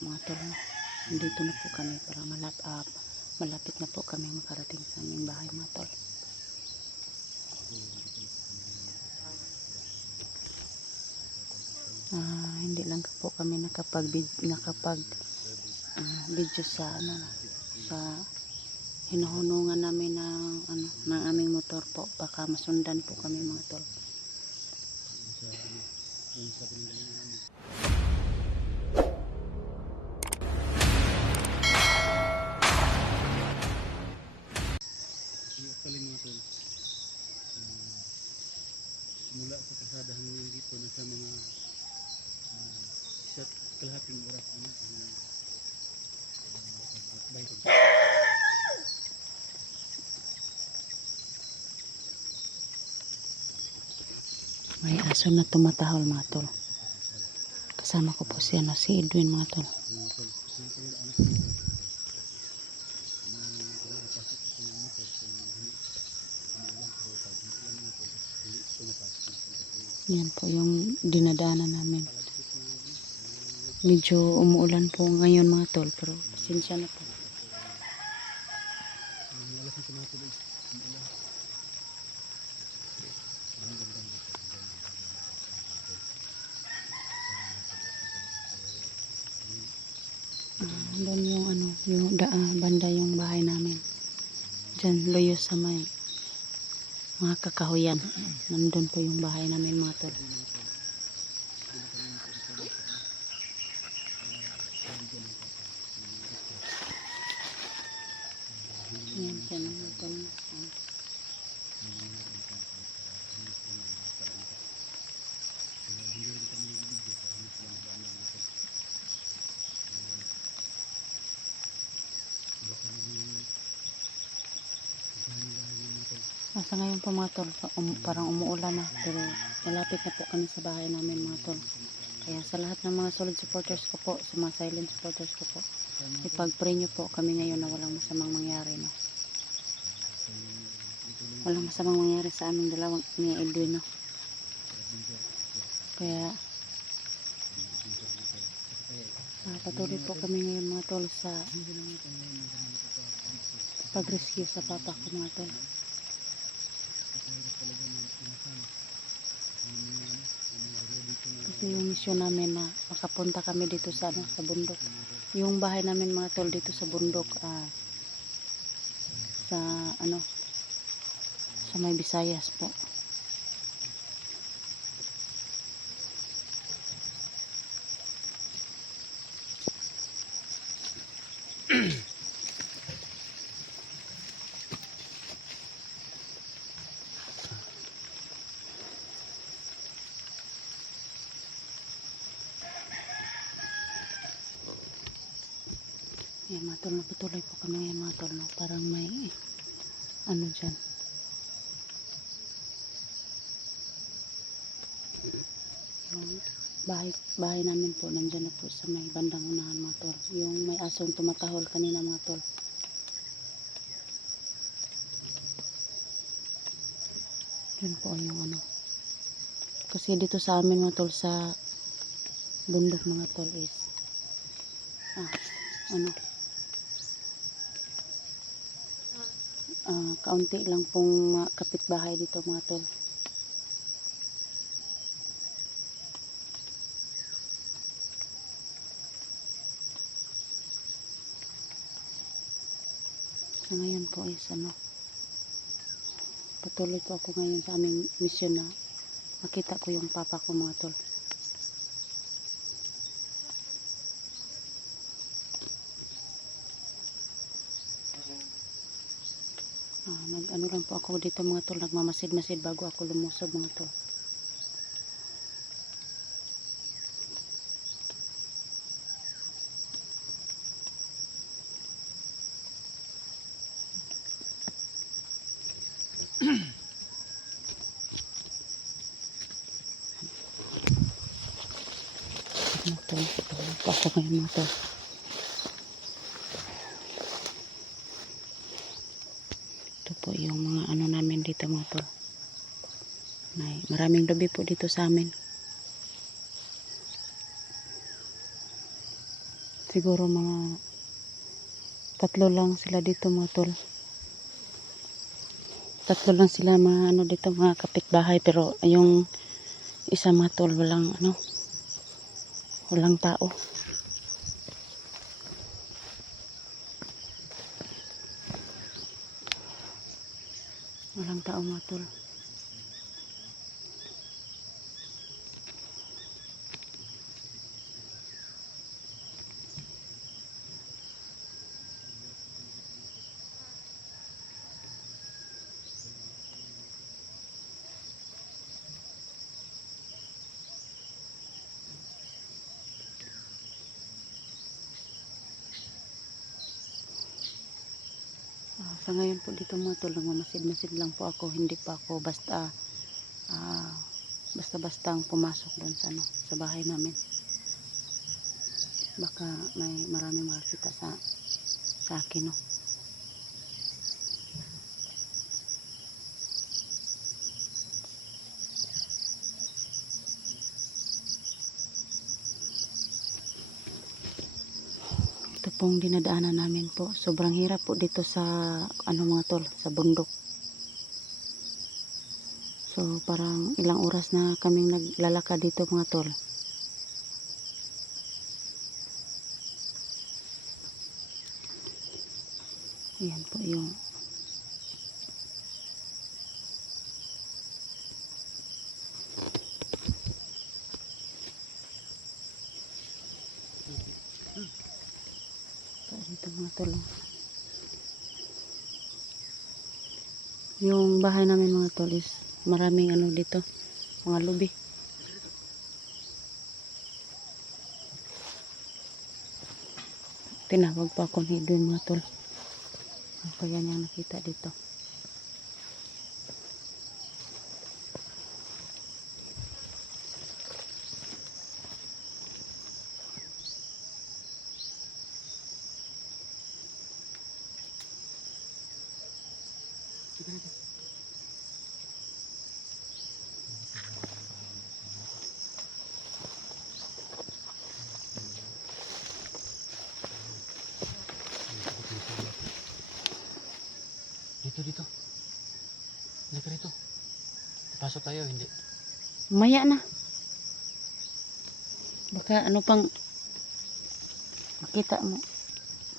mga tol? Nandito na po kami para malap, ah, malapit na po kami makarating sa aming bahay mga tol. Ah, hindi lang po kami nakapag nakapag ah, video sa ano sa hinuhunungan namin ng ano ng aming motor po baka masundan po kami mga tol. Kalahating oras ano, ang ko. May aso na tumatahol mga tol. Kasama ko po si ano si Edwin mga tol. Yan po yung dinadaanan namin. Medyo umuulan po ngayon mga tol pero pasensya na po. Ah, doon yung ano, yung da, ah, banda yung bahay namin. Diyan, loyo sa may mga kakahuyan. Nandun po yung bahay namin mga tol. Nasa ngayon po mga tol, um, parang umuulan na pero malapit na po kami sa bahay namin mga tol. Kaya sa lahat ng mga solid supporters ko po, sa mga silent supporters ko po, ipag-pray nyo po kami ngayon na walang masamang mangyari. No? Walang masamang mangyari sa aming dalawang ni Edwin. No? Kaya ah, patuloy po kami ngayon mga tol sa pag-rescue sa papa ko mga tol. Yung mission namin na makapunta kami dito sa ano, sa bundok. Yung bahay namin mga tol dito sa bundok ah, sa ano sa may Visayas po. Yan mga tol, patuloy po kami ngayon mga tol. No? Parang may ano dyan. Yung bahay, bahay namin po, nandyan na po sa may bandang unahan mga tol. Yung may asong tumatahol kanina mga tol. Yun po yung ano. Kasi dito sa amin mga tol sa bundok mga tol is ah, ano ah, kaunti lang pong mga kapitbahay dito mga tol. So ngayon po is ano patuloy po ako ngayon sa aming mission na makita ko yung papa ko mga tol. Ah, nag ano lang po ako dito mga tol, nagmamasid-masid bago ako lumusog mga tol. Po ako ngayon mga tol. Ito po yung mga ano namin dito mga tol. May maraming lobby po dito sa amin. Siguro mga tatlo lang sila dito mga tol. Tatlo lang sila mga ano dito mga kapitbahay pero yung isa mga tol walang ano walang tao. Walang tao mga sa ngayon po dito mga tol, nagmamasid-masid lang po ako. Hindi pa ako basta ah, basta-bastang pumasok doon sa, ano, sa bahay namin. Baka may maraming makakita sa sa akin, no. Pong dinadaanan namin po. Sobrang hirap po dito sa ano mga tol, sa bundok. So parang ilang oras na kaming naglalakad dito mga tol. Ayan po yung pa oh. Yung bahay namin mga tol is maraming ano dito, mga lubi. Tinawag pa ako ni Edwin mga tol. Pa yan yung nakita. Dito, Pasok tayo, hindi. Maya na. Baka ano pang makita mo.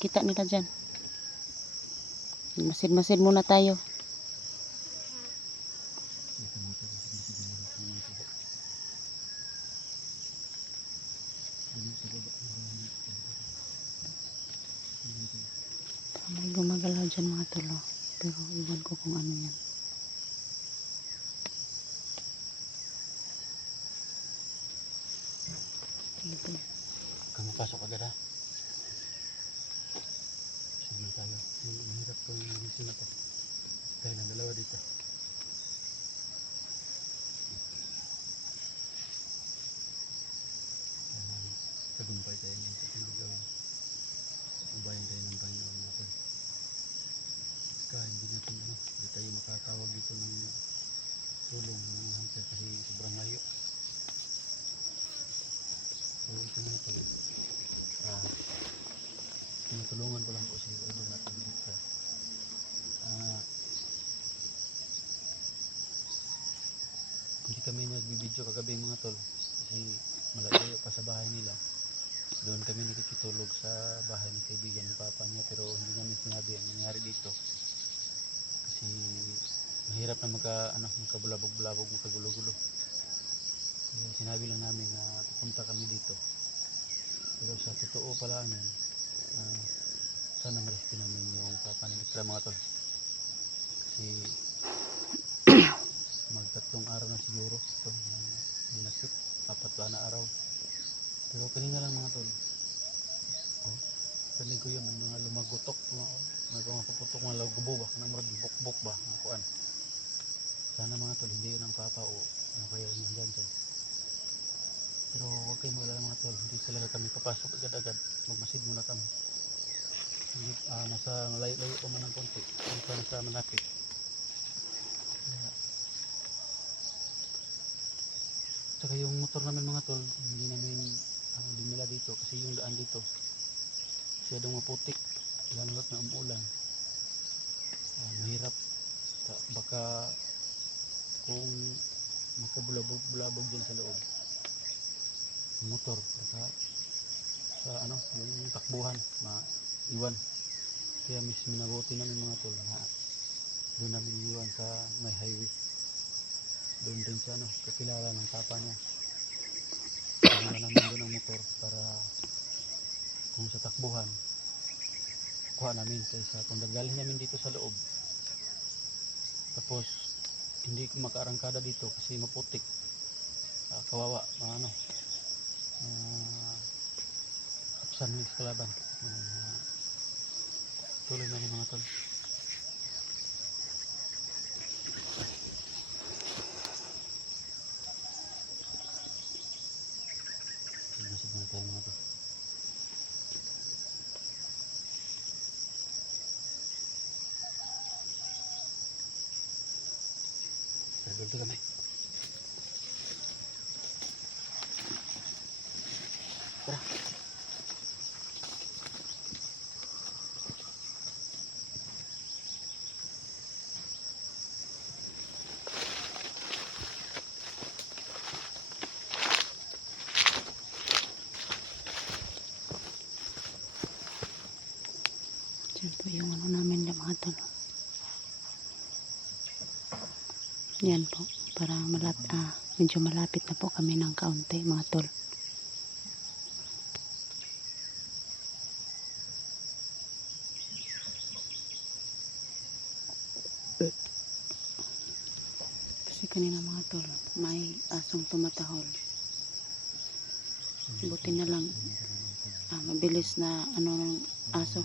Kita nila dyan. Masid-masid muna tayo. May gumagalaw dyan mga tulo. Pero iwan ko kung ano yan. Ito. Kami pasok agad ha. Sige tayo. Ang- Mahirap ko yung gising na to. Dahil ang dalawa dito. Tagumpay tayo ng ating gawin. Ubayan tayo ng Panginoon natin. Saka hindi natin ano, hindi tayo makatawag dito ng tulong ng hunter kasi sobrang layo. Ito na ito. Ah, tinutulungan ko lang po si Idol natin dito. Ah, hindi kami nagbibideo kagabi mga tol kasi malayo pa sa bahay nila. Doon kami nakikitulog sa bahay ng kaibigan ng papa niya pero hindi namin sinabi ang nangyari dito. Kasi mahirap na magka, ano, magkabulabog-bulabog, magkagulo-gulo. Sinabi lang namin na pupunta kami dito. Pero sa totoo pala yan, ah, sana ma-rescue namin yung papa ni Dikra mga tol. Kasi magtatlong araw na siguro ito na yung nasip, apat pa na araw. Pero kanina lang mga tol. Oh, Rinig ko yun, mga lumagutok, mga, may mga puputok, mga lagubo ba, na murag bukbok ba, mga kuan. Sana mga tol, hindi yun ang papa o ano kaya yun dyan tol. Pero huwag kayong magalala mga tol, hindi talaga kami papasok agad-agad. Magmasid muna kami. Hindi, ah, nasa layo-layo pa man ng konti. Hindi pa nasa malapit. Tsaka yung motor namin mga tol, hindi namin ah, dinala dito kasi yung daan dito masyadong maputik lalo na umulan Ah, mahirap baka kung magkabulabog-bulabog dyan sa loob motor baka sa ano yung takbuhan maiwan. Kaya mis minabuti namin mga tol na doon namin iwan sa may highway. Doon din sa ano kakilala ng tapa niya. Iwan namin doon ang motor para kung sa takbuhan kuha namin kaysa kung dadalhin namin dito sa loob. Tapos hindi makaarangkada dito kasi maputik. Ah, kawawa ano uh, apsan ng kalaban. Uh, tuloy na rin mga tol. Masig na mga tol. Tagol to kami. Yung ano namin na mga tol. Yan po. Para malap ah, medyo malapit na po kami ng kaunti mga tol. Kasi kanina mga tol, may asong tumatahol. Buti na lang ah, mabilis na ano ng aso.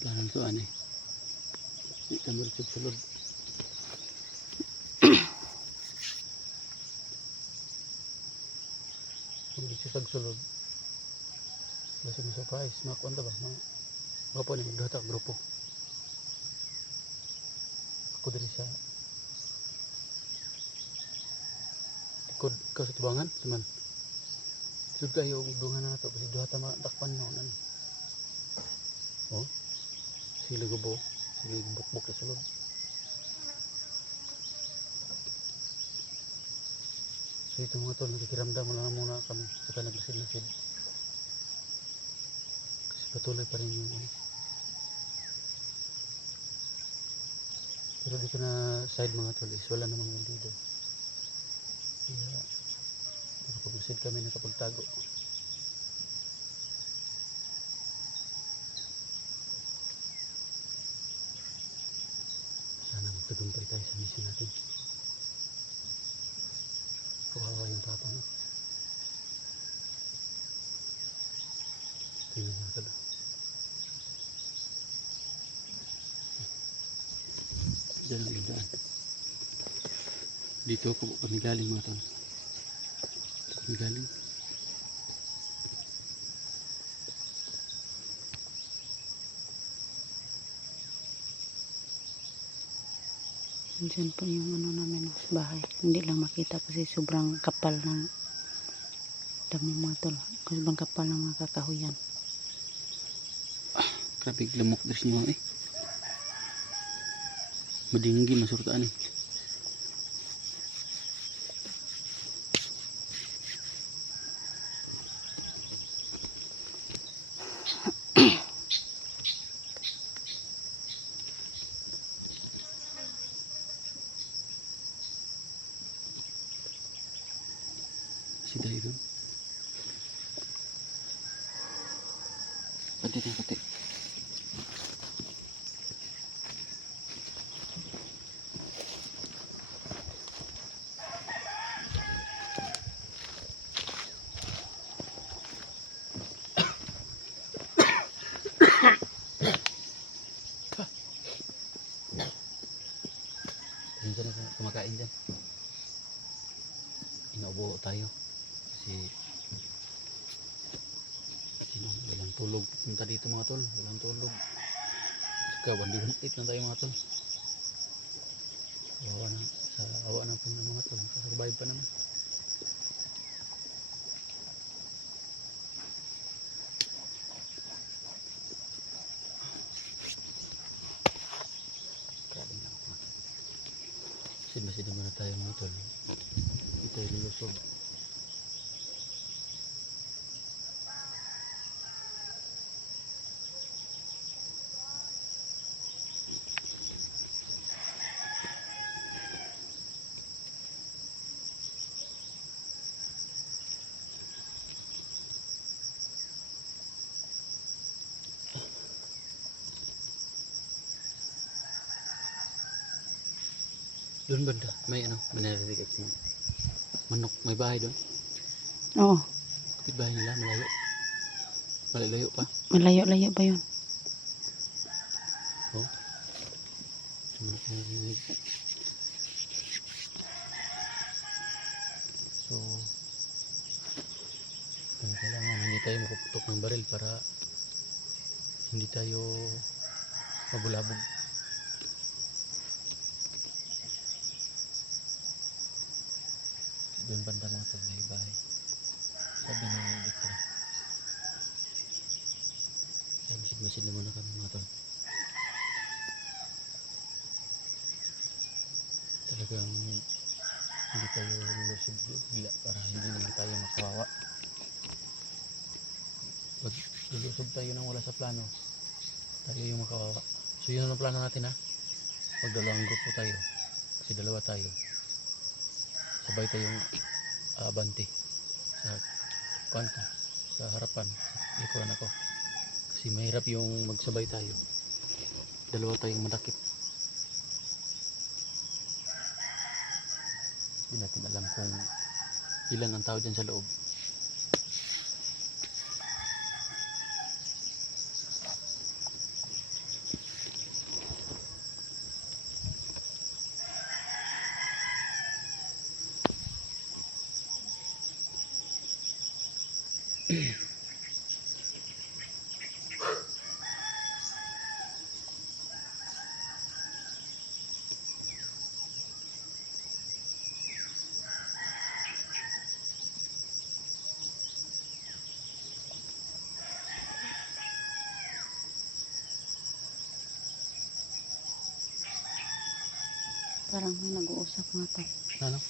Planong to ano eh. Maritsip sulod. Hindi siya sagsulod. Basta mo surprise. Makakuan ba? Ma Mapo ni magduha ta grupo. Ako diri sa Ikod ka sa tubangan, saman. Sud kayo dungan na to kasi duha ta matakpan no nan. Oh. Sila gubo. Sila bukbuk sa sulod. So ito mga tol, nakikiramdam lang muna kami saka naglasid-lasid. Kasi patuloy pa rin yung ano. Pero dito na side mga tol is wala namang bandido. Kaya nakapaglasid kami nakapagtago. Sana magtagumpay tayo sa mission natin. Kawawa yung papa mo. Tingnan ka daw. Diyan ang gandaan. Dito kami galing mga. Diyan po yung ano namin bahay. Hindi lang makita kasi sobrang kapal ng dami mga tol. Sobrang kapal ng mga kakahuyan. Grabe lamok dress niyo eh. Madinggi masurtaan eh. Si Dairon. Pati na sa kumakain dyan. Inaubo tayo. Kasi sinong ilang tulog punta dito mga tol. Walang tulog. Saka bandi buntit na tayo mga tol. Awa na. Sa awa na po mga tol. Survive pa naman. Grabe na ako. Sid-masid naman na tayo mga tol. Ito yung lulusog. Doon banda, may ano, may naririnig ako. Manok, may bahay doon. Oo, Kapit bahay nila, malayo. Malayo pa. malayo-layo pa yun. Oh. Manok naririnig. So, kailangan hindi tayo mapuputok ng baril para hindi tayo mabulabog. Doon banda mga tol, may bahay. Sabi ni Victor. Kaya masid-masid na muna kami mga tol. Talagang hindi tayo lulusog bigla para hindi naman tayo makawawa. Pag lulusog tayo nang wala sa plano, tayo yung makawawa. So yun ang plano natin ha. Pag dalawang grupo tayo, kasi dalawa tayo, sabay tayong abante sa kuan ko, sa harapan, sa likuran ako. Kasi mahirap yung magsabay tayo. Dalawa tayong madakip. Hindi natin alam kung ilan ang tao dyan sa loob. Parang may nag-uusap nga to. Ano?